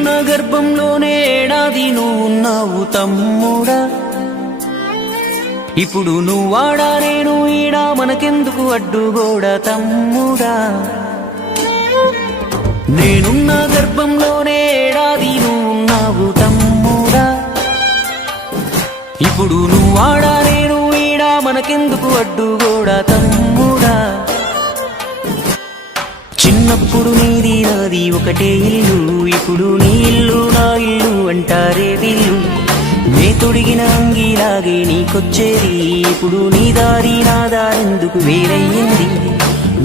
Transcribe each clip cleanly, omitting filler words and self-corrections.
నేనున్న గర్భంలోనే ఏడాది నువ్వున్నావు తమ్ముడా. ఇప్పుడు నువ్వాడా నేను ఈడా మనకెందుకు అడ్డుగోడా తమ్ముడా. నేనున్న గర్భంలోనే ఏడాది నువ్వున్నావు తమ్ముడా. ఇప్పుడు నువ్వాడా నేను ఈడా మనకెందుకు అడ్డుగోడా తమ్ముడా. చిన్నప్పుడు నీది నాది ఒకటే ఇల్లు, ఇప్పుడు నీ ఇల్లు నా ఇల్లు అంటారే వీళ్ళు. నే తొడిగిన అంగీలాగే నీకొచ్చేది, ఇప్పుడు నీ దారి నా దారెందుకు వేరయ్యింది.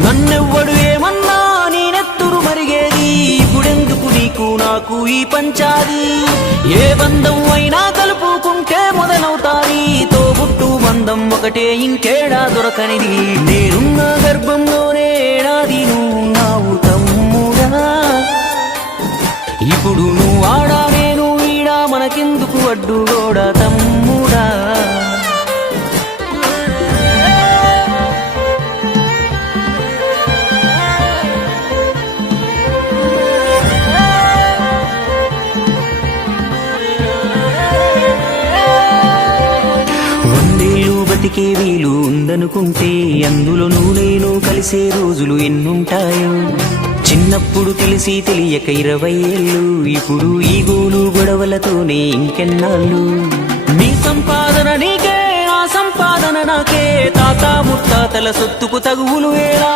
నన్నెవ్వడు ఏమన్నా నేనెత్తురు మరిగేది, ఇప్పుడెందుకు నీకు నాకు ఈ పంచాది. ఏ బంధం అయినా కలుపుకుంటే మొదలవుతాది, తోబుట్టు బంధం ఒకటే ఇంకేడా దొరకనిది. నేనున్న గర్భంలోనే ఏడాది నువ్వున్నావు తమ్ముడా. ఇప్పుడు నువ్వాడా నేను ఈడా మనకెందుకు అడ్డుగోడా తమ్ముడా. బతికే వీలు ఉందనుకుంటే అందులో నేను కలిసే రోజులు ఎన్నుంటాయో. చిన్నప్పుడు తెలిసి తెలియక 20 ఏళ్ళు, ఇప్పుడు ఈ గోలు గొడవలతోనే ఇంకెన్నాళ్ళు. నీ సంపాదన నీకే ఆ సంపాదన నాకే, తాత ముత్తాతల సొత్తుకు తగువులు ఏలా.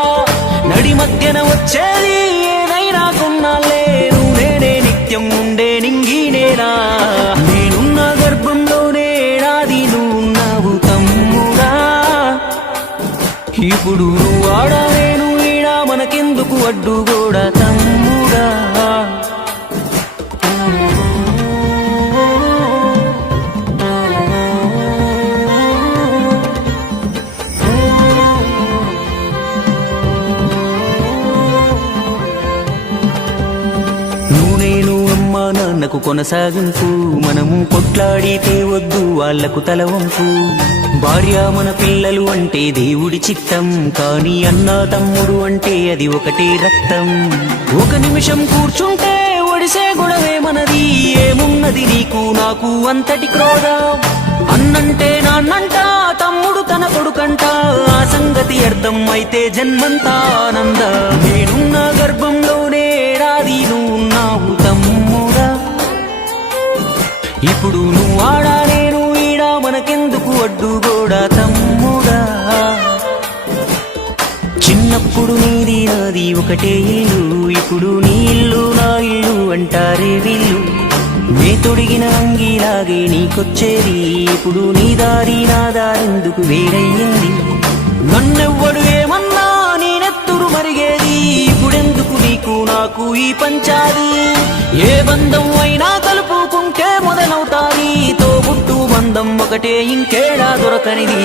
నడి మధ్యన వచ్చేది ఏదైనా కొన్నాళ్ళే, నువ్వు నేనే నిత్యం ఉండే నింగినేనా. నేనున్న గర్భంలోనే ఏడాది నువ్వున్నావు తమ్ముడా. ఇప్పుడు నువ్వాడా నేను ఈడా మనకెందుకు అడ్డుగోడా తమ్ముడా. నాన్నకు కొనసాగింపు, మనము కొట్లాడితే వద్దు వాళ్లకు తలవంపు. భార్య మన పిల్లలు అంటే దేవుడి చిత్తం, కానీ అన్నా తమ్ముడు అంటే అది ఒకటే రక్తం. ఒక నిమిషం కూర్చుంటే ఒడిసే గొడవే మనది, ఏమున్నది నీకు నాకు అంతటి క్రోధం. అన్నంటే నాన్నంట, తమ్ముడు తన కొడుకంట, ఆ సంగతి అర్థం అయితే జన్మంతా ఆనంద. నేనున్న గర్భంలోనే ఏడాది నువ్వున్నావు తమ్ముడా. ఇప్పుడు నువ్వాడా నేను ఈడా మనకెందుకు అడ్డుగోడా తమ్ముడా. చిన్నప్పుడు నీది నాది ఒకటే ఇల్లు, ఇప్పుడు నీ ఇల్లు నా ఇల్లు అంటారే వీళ్ళు. నే తొడిగిన అంగీలాగే నీకొచ్చేది, ఇప్పుడు నీ దారి నా దారెందుకు వేరయ్యింది. నన్నెవ్వడు ఏమన్నా నేనెత్తురు మరిగేది, ఇప్పుడెందుకు నీకు నాకు ఈ పంచాది. ఏ బంధం అయినా కలుపుకుంటే మొదలవుతాది, తోబుట్టు బంధం ఒకటే ఇంకేడా దొరకనిది.